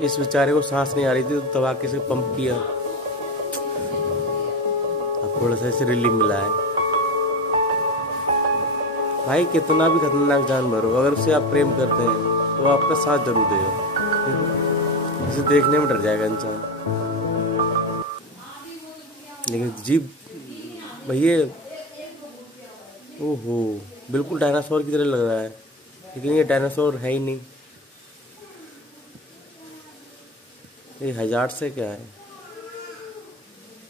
इस बेचारे को सांस नहीं आ रही थी तो दबा के से पंप किया, अब थोड़ा सा इसे रिलीफ मिला है। भाई कितना भी खतरनाक जानवर हो, अगर उसे आप प्रेम करते हैं तो आपका साथ जरूर देगा। इसे देखने में डर जाएगा इंसान, लेकिन जीव भैया ओहो बिल्कुल डायनासोर की तरह लग रहा है, लेकिन ये डायनासोर है ही नहीं, ये हजार्ड से क्या है।